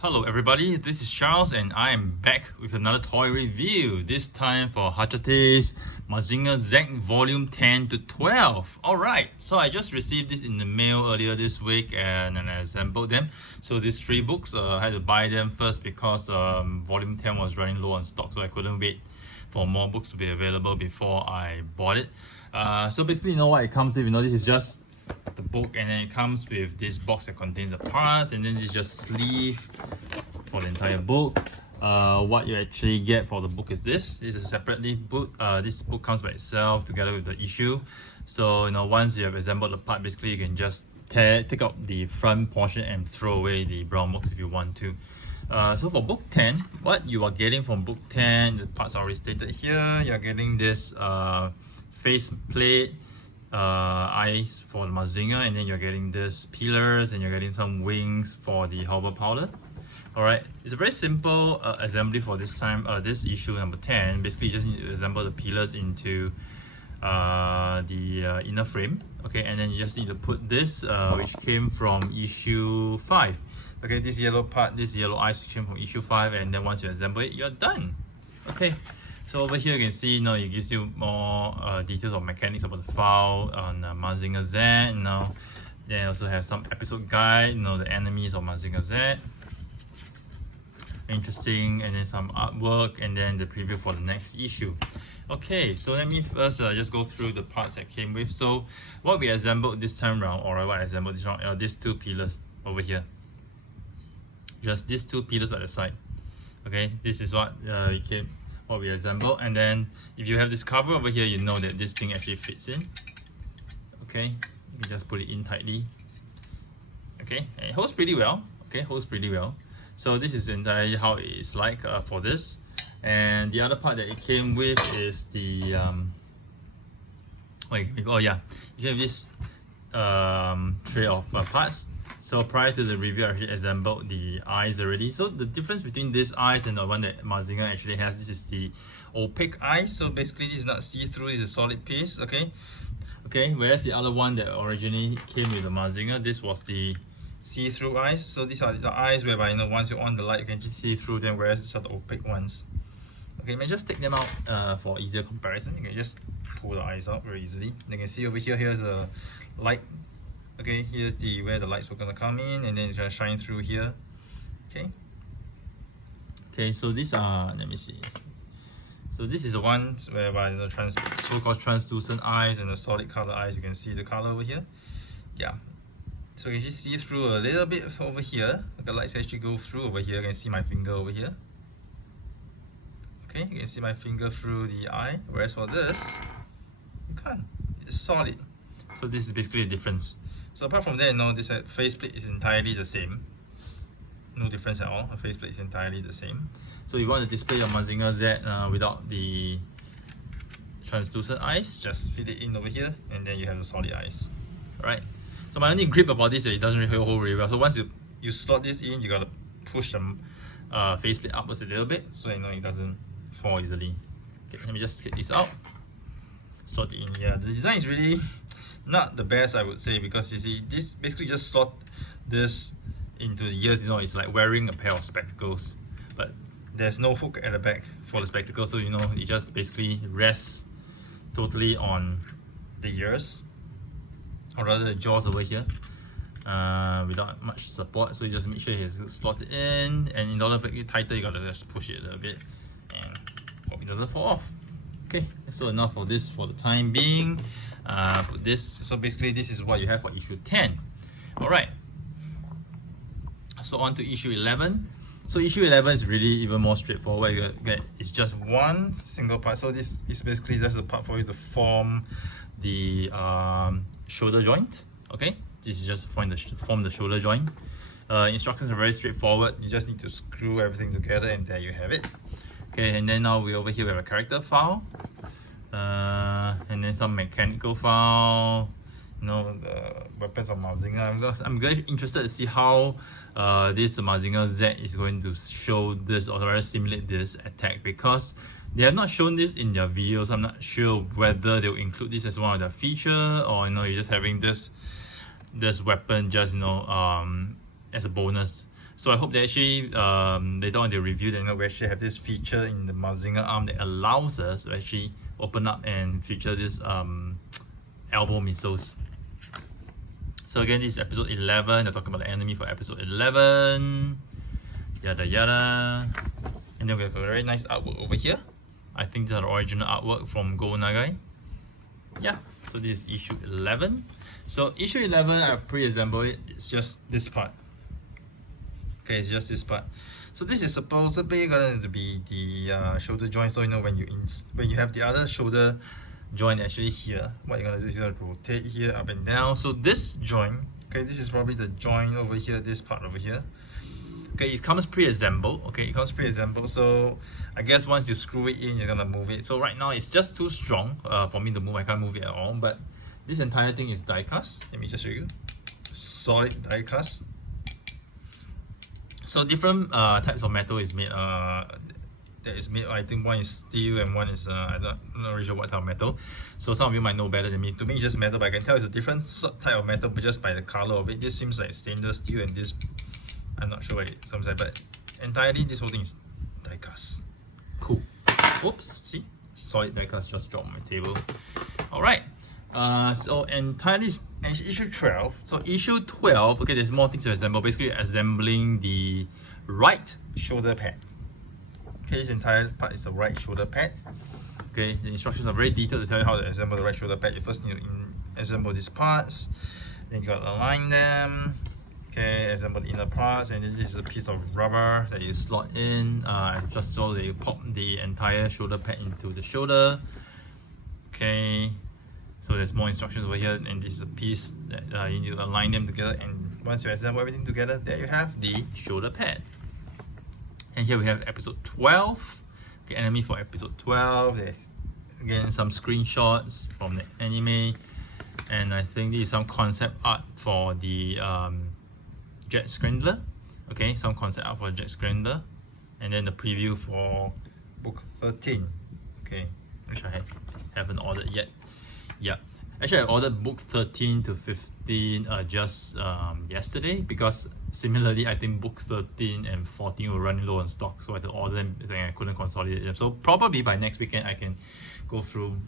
Hello everybody, this is Charles and I am back with another toy review, this time for Hachette's Mazinger Z Volume 10 to 12. Alright, so I just received this in the mail earlier this week and I assembled them. So these three books, I had to buy them first because Volume 10 was running low on stock, so I couldn't wait for more books to be available before I bought it. So basically, you know what it comes with, this is just the book, and then it comes with this box that contains the parts, and then this is just sleeve for the entire book. What you actually get for the book is this is a separately book. This book comes by itself together with the issue. So once you have assembled the part, basically you can just take out the front portion and throw away the brown box if you want to. So for book 10, what you are getting from book 10, the parts are already stated here. You're getting this face plate, eyes for the Mazinger, and then you're getting this peelers, and you're getting some wings for the hover powder. Alright, it's a very simple assembly for this time, this issue number 10. Basically you just need to assemble the peelers into the inner frame, okay, and then you just need to put this which came from issue 5. Okay, this yellow part, this yellow eyes came from issue 5, and then once you assemble it, you're done. Okay, so over here you can see, it gives you more details of mechanics about the file on Mazinger Z. Then also have some episode guide, the enemies of Mazinger Z. Interesting, and then some artwork, and then the preview for the next issue. Okay, so let me first just go through the parts that came with. So what we assembled this time around, or what I assembled this round, are these two peelers over here. Just these two peelers at the side. Okay, this is what we assembled, and then if you have this cover over here, you know that this thing actually fits in. Okay, you just put it in tightly. Okay, and it holds pretty well. Okay, holds pretty well. So this is entirely how it is like for this. And the other part that it came with is the you have this tray of parts. So prior to the review, I actually assembled the eyes already. So the difference between this eyes and the one that Mazinger actually has, this is the opaque eye. So basically this is not see-through, it's a solid piece. Okay, whereas the other one that originally came with the Mazinger, this was the see-through eyes. So these are the eyes whereby once you on the light you can just see through them, whereas these are the opaque ones. Okay, let me just take them out for easier comparison. You can just pull the eyes out very easily. You can see over here, here's a light. Okay, here's where the lights were gonna come in, and then it's gonna shine through here. Okay, so these are, let me see. So this is the one whereby the so-called translucent eyes and the solid color eyes. You can see the color over here. Yeah. So you can see through a little bit over here. The lights actually go through over here. You can see my finger over here. Okay, you can see my finger through the eye. Whereas for this, you can't. It's solid. So this is basically the difference. So apart from that, this faceplate is entirely the same. No difference at all. The faceplate is entirely the same. So if you want to display your Mazinger Z without the translucent eyes, just fit it in over here, and then you have the solid eyes. Alright. So my only grip about this is it doesn't really hold very well. So once you slot this in, you gotta push the faceplate upwards a little bit so it doesn't fall easily. Okay, let me just get this out. Slot it in. Yeah, the design is really not the best, I would say, because you see, this basically just slot this into the ears. It's like wearing a pair of spectacles, but there's no hook at the back for the spectacles, so it just basically rests totally on the ears, or rather the jaws over here, without much support. So you just make sure it's slotted in, and in order to make it tighter, you gotta just push it a little bit and hope it doesn't fall off. Okay, so enough of this for the time being. So basically this is what you have for issue 10. Alright, so on to issue 11. So issue 11 is really even more straightforward. It's just one single part. So this is basically just the part for you to form the shoulder joint. Okay, this is just form the shoulder joint. Instructions are very straightforward. You just need to screw everything together, and there you have it. Okay, and then now over here we have a character file, and then some mechanical file, the weapons of Mazinger. I'm very interested to see how this Mazinger Z is going to show this, or rather simulate this attack, because they have not shown this in their videos. I'm not sure whether they'll include this as one of their feature, or you're just having this weapon just as a bonus. So I hope they actually later on they review that, you know, we actually have this feature in the Mazinger arm that allows us to actually open up and feature this elbow missiles. So again, this is episode 11. They're talking about the enemy for episode 11. Yada yada. And then we have a very nice artwork over here. I think these are the original artwork from Go Nagai. Yeah, so this is issue 11. So issue 11, I pre-assembled it. It's just this part. Okay, it's just this part. So this is supposedly going to be the shoulder joint. So you know when you have the other shoulder joint actually here, what you're gonna do is you're gonna rotate here up and down. So this joint, okay, this is probably the joint over here, this part over here. Okay, it comes pre-assembled. Okay, it comes pre-assembled. So I guess once you screw it in, you're gonna move it. So right now it's just too strong for me to move. I can't move it at all. But this entire thing is die cast. Let me just show you. Solid die cast. So different types of metal is made. That is made. I think one is steel and one is I'm not really sure what type of metal. So some of you might know better than me. To me, it's just metal, but I can tell it's a different type of metal, but just by the color of it. This seems like stainless steel, and this I'm not sure what it sounds like, but entirely this whole thing is die cast. Cool. Oops. See, solid die cast just dropped on my table. All right. So entirely is issue 12. So issue 12. Okay, there's more things to assemble. Basically, assembling the right shoulder pad. Okay, this entire part is the right shoulder pad. Okay, the instructions are very detailed to tell you how to assemble the right shoulder pad. You first need to assemble these parts, then you got to align them. Okay, assemble the inner parts, and this is a piece of rubber that you slot in just so that you pop the entire shoulder pad into the shoulder. Okay, so there's more instructions over here, and this is a piece that you need to align them together, and once you assemble everything together, there you have the shoulder pad. And here we have episode 12. Okay, enemy for episode 12. There's again some screenshots from the anime, and I think this is some concept art for the Jet Scrambler. Okay, some concept art for Jet Scrambler, and then the preview for book 13. Okay, which I haven't ordered yet. Yeah, actually I ordered book 13 to 15 just yesterday, because similarly I think book 13 and 14 were running low on stock, so I had to order them and I couldn't consolidate them. So probably by next weekend I can go through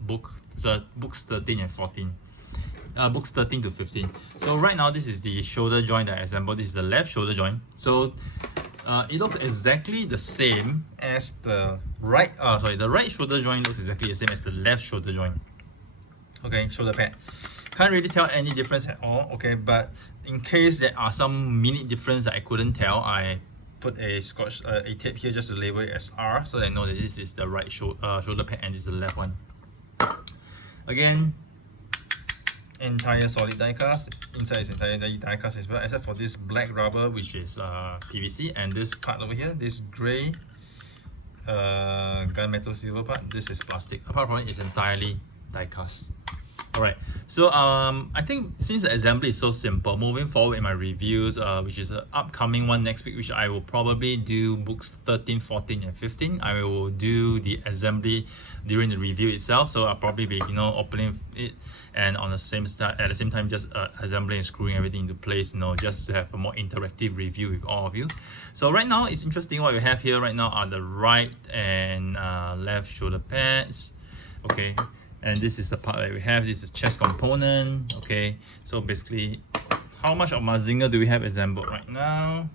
books 13 and 14. Books 13 to 15. So right now this is the shoulder joint that I assembled. This is the left shoulder joint. So it looks exactly the same as the right. The right shoulder joint looks exactly the same as the left shoulder joint. Okay, shoulder pad. Can't really tell any difference at all. Okay, but in case there are some minute difference that I couldn't tell, I put a a tape here just to label it as R, so that I know that this is the right shoulder pad and this is the left one. Again, entire solid die cast. Inside is entire die cast as well, except for this black rubber, which is PVC, and this part over here, this grey gunmetal silver part, this is plastic. Apart from it, it's entirely die cast. Alright, so I think since the assembly is so simple, moving forward in my reviews, which is an upcoming one next week, which I will probably do books 13, 14 and 15. I will do the assembly during the review itself, so I'll probably be, you know, opening it and on the same at the same time just assembling and screwing everything into place, you know, just to have a more interactive review with all of you. So right now it's interesting. What we have here right now are the right and left shoulder pads. Okay, and this is the part that we have. This is chest component. Okay, so basically how much of Mazinger do we have assembled right now?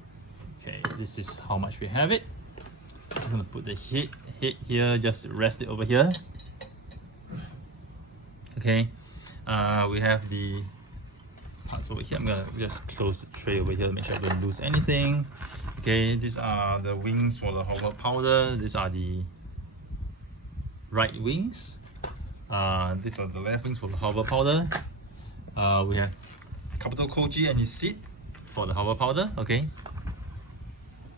Okay, this is how much we have it. I'm just gonna put the head here, just rest it over here. Okay, we have the parts over here. I'm gonna just close the tray over here, make sure I don't lose anything. Okay, these are the wings for the hover powder. These are the right wings. These are the left wings for the hover powder. We have Capital Koji and his seat for the hover powder. Okay.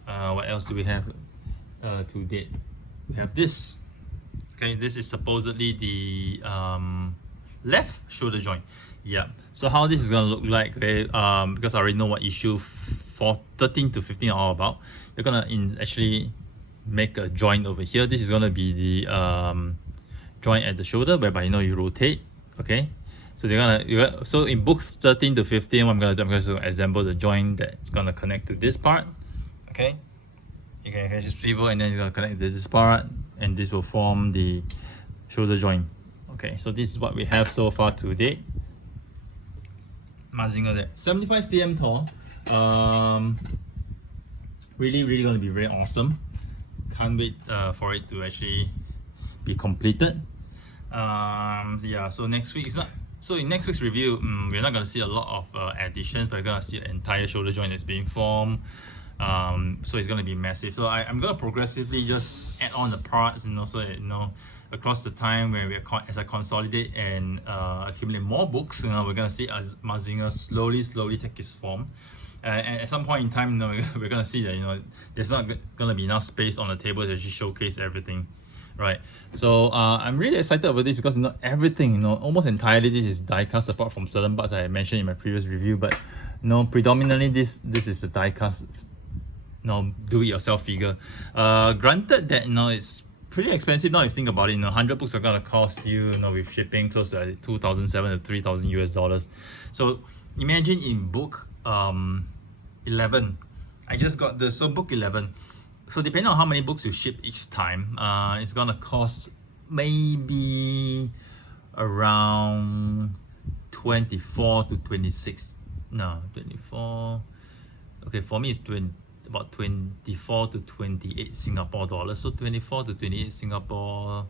What else do we have to date? We have this. Okay, this is supposedly the left shoulder joint. Yeah. So how this is gonna look like? Okay. Because I already know what issue 13 to 15 are all about. You're gonna actually make a joint over here. This is gonna be the joint at the shoulder, whereby, you know, you rotate. Okay, So so in books 13 to 15, what I'm going to assemble the joint that's going to connect to this part. Okay, you can just swivel and then you're going to connect to this part, and this will form the shoulder joint. Okay, so this is what we have so far to date. Mazinger Z, 75 cm tall. Really going to be very awesome. Can't wait for it to actually be completed. Yeah, so next week is not. So in next week's review, we're not going to see a lot of additions, but we're going to see an entire shoulder joint that's being formed. So it's going to be massive. So I'm going to progressively just add on the parts, so that, across the time when as I consolidate and accumulate more books, we're going to see as Mazinger slowly take its form. And at some point in time, we're going to see that there's not going to be enough space on the table to actually showcase everything. Right, so I'm really excited about this because everything, almost entirely this is die cast apart from certain parts I mentioned in my previous review. But predominantly this is a die cast, do-it-yourself figure. Granted that it's pretty expensive now if you think about it. 100 books are gonna cost you, with shipping close to 2,700 to $3,000. So imagine in book 11, I just got this. So book 11. So depending on how many books you ship each time, it's gonna cost maybe around 24 to 26. No, 24. Okay, for me it's about 24 to 28 Singapore dollars. So 24 to 28 Singapore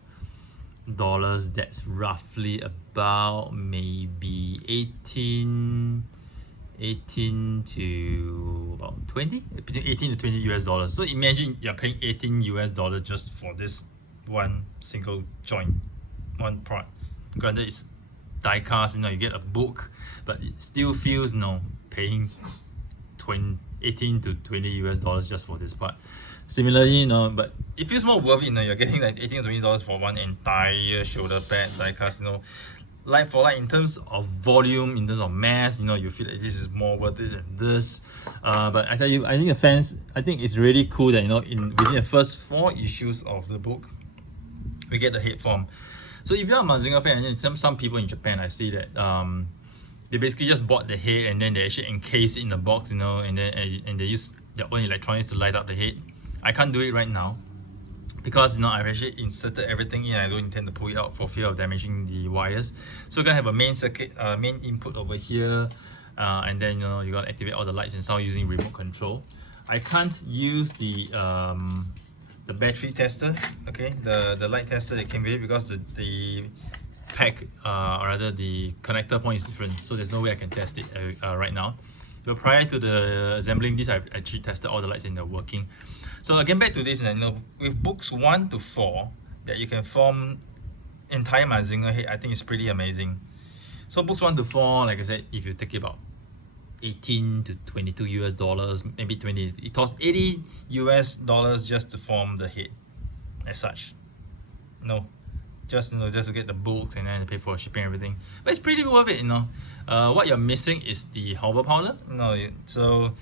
dollars. That's roughly about maybe 18 to about 20, between 18 to 20 US dollars. So imagine you're paying 18 US dollars just for this one single joint, one part. Granted, it's die cast, you get a book, but it still feels paying 18 to 20 US dollars just for this part. Similarly, but it feels more worth it. You're getting like 18 to 20 dollars for one entire shoulder pad die cast. Like for like in terms of volume, in terms of mass, you feel like this is more worth it than this. But I tell you, I think the fans, I think it's really cool that within the first 4 issues of the book, we get the head form. So if you're a Mazinger fan, and some people in Japan, I see that they basically just bought the head and then they actually encase it in the box, and they use their own electronics to light up the head. I can't do it right now because I've actually inserted everything in. I don't intend to pull it out for fear of damaging the wires. So we're gonna have a main circuit, main input over here, and then you gotta activate all the lights and sound using remote control. I can't use the battery tester, okay, the light tester that came with it, because the pack, or rather the connector point is different, so there's no way I can test it right now. So prior to the assembling this, I've actually tested all the lights and they're working. So again, back to this, with books 1 to 4, that you can form entire Mazinger head, I think it's pretty amazing. So books 1 to 4, like I said, if you take about 18 to 22 US dollars, maybe 20, it costs 80 US dollars just to form the head as such. Just to get the books and then pay for shipping and everything. But it's pretty worth it, What you're missing is the hover powder. So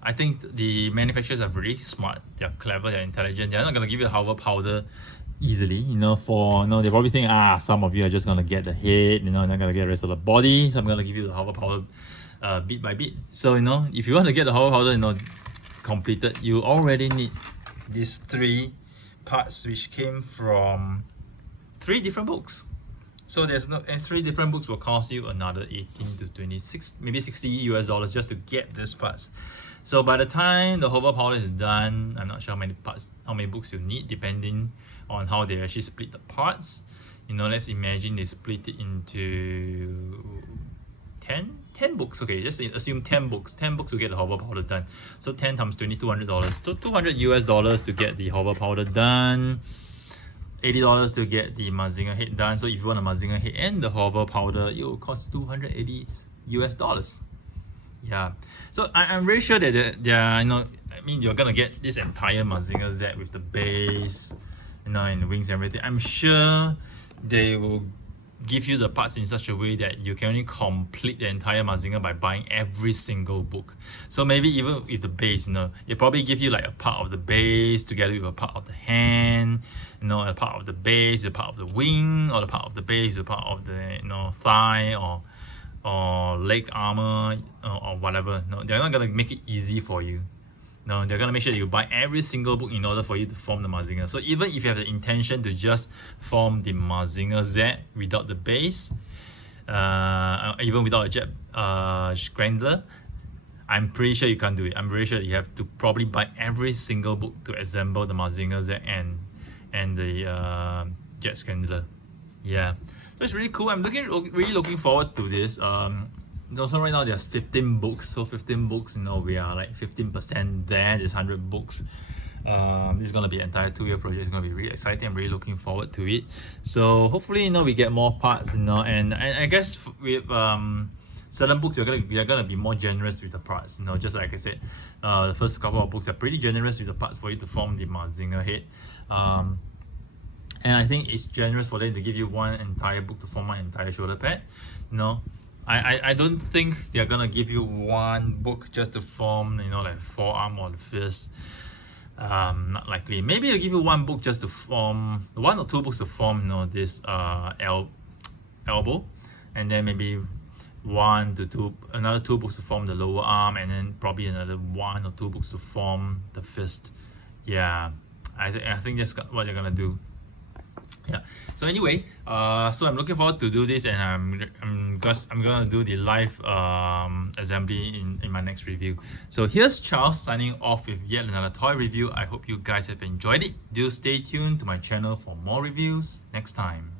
I think the manufacturers are very smart. They're clever, they're intelligent. They're not gonna give you a hover powder easily, they probably think, some of you are just gonna get the head, they're not gonna get the rest of the body, so I'm gonna give you the hover powder bit by bit. So if you want to get the hover powder completed, you already need these 3 parts, which came from 3 different books. So and 3 different books will cost you another 18 to 26, maybe 60 US dollars just to get this parts. So by the time the hover powder is done, I'm not sure how many books you need, depending on how they actually split the parts. Let's imagine they split it into 10 books. Okay, just assume 10 books. 10 books to get the hover powder done. So 10 times $2,200. So 200 US dollars to get the hover powder done. $80 to get the Mazinger head done. So if you want a Mazinger head and the hover powder, it will cost 280 US dollars. Yeah. So I'm very sure that you're gonna get this entire Mazinger Z with the base, and the wings and everything. I'm sure they will give you the parts in such a way that you can only complete the entire Mazinger by buying every single book. So maybe even with the base, it probably give you like a part of the base together with a part of the hand, a part of the base, a part of the wing, or the part of the base, a part of the thigh or leg armor or whatever. No, they're not gonna make it easy for you. No, they're gonna make sure that you buy every single book in order for you to form the Mazinger. So even if you have the intention to just form the Mazinger Z without the base, even without a jet scrambler, I'm pretty sure you can't do it. I'm pretty sure you have to probably buy every single book to assemble the Mazinger Z and the jet scrambler. Yeah, so it's really cool. I'm really looking forward to this. Also right now there's 15 books, so 15 books, we are like 15% there. There's 100 books. This is gonna be an entire 2-year project. It's gonna be really exciting. I'm really looking forward to it. So hopefully we get more parts, and I guess with certain books you're gonna be more generous with the parts. Just like I said, the first couple of books are pretty generous with the parts for you to form the Mazinger head. And I think it's generous for them to give you one entire book to form one entire shoulder pad. I don't think they're gonna give you one book just to form, like forearm or the fist. Not likely. Maybe they'll give you one book just to form, one or two books to form, this elbow, and then maybe another two books to form the lower arm, and then probably another 1 or 2 books to form the fist. Yeah, I think that's what they're gonna do. Yeah, so anyway, so I'm looking forward to do this, and I'm gonna do the live assembly in my next review. So here's Charles signing off with yet another toy review. I hope you guys have enjoyed it. Do stay tuned to my channel for more reviews next time.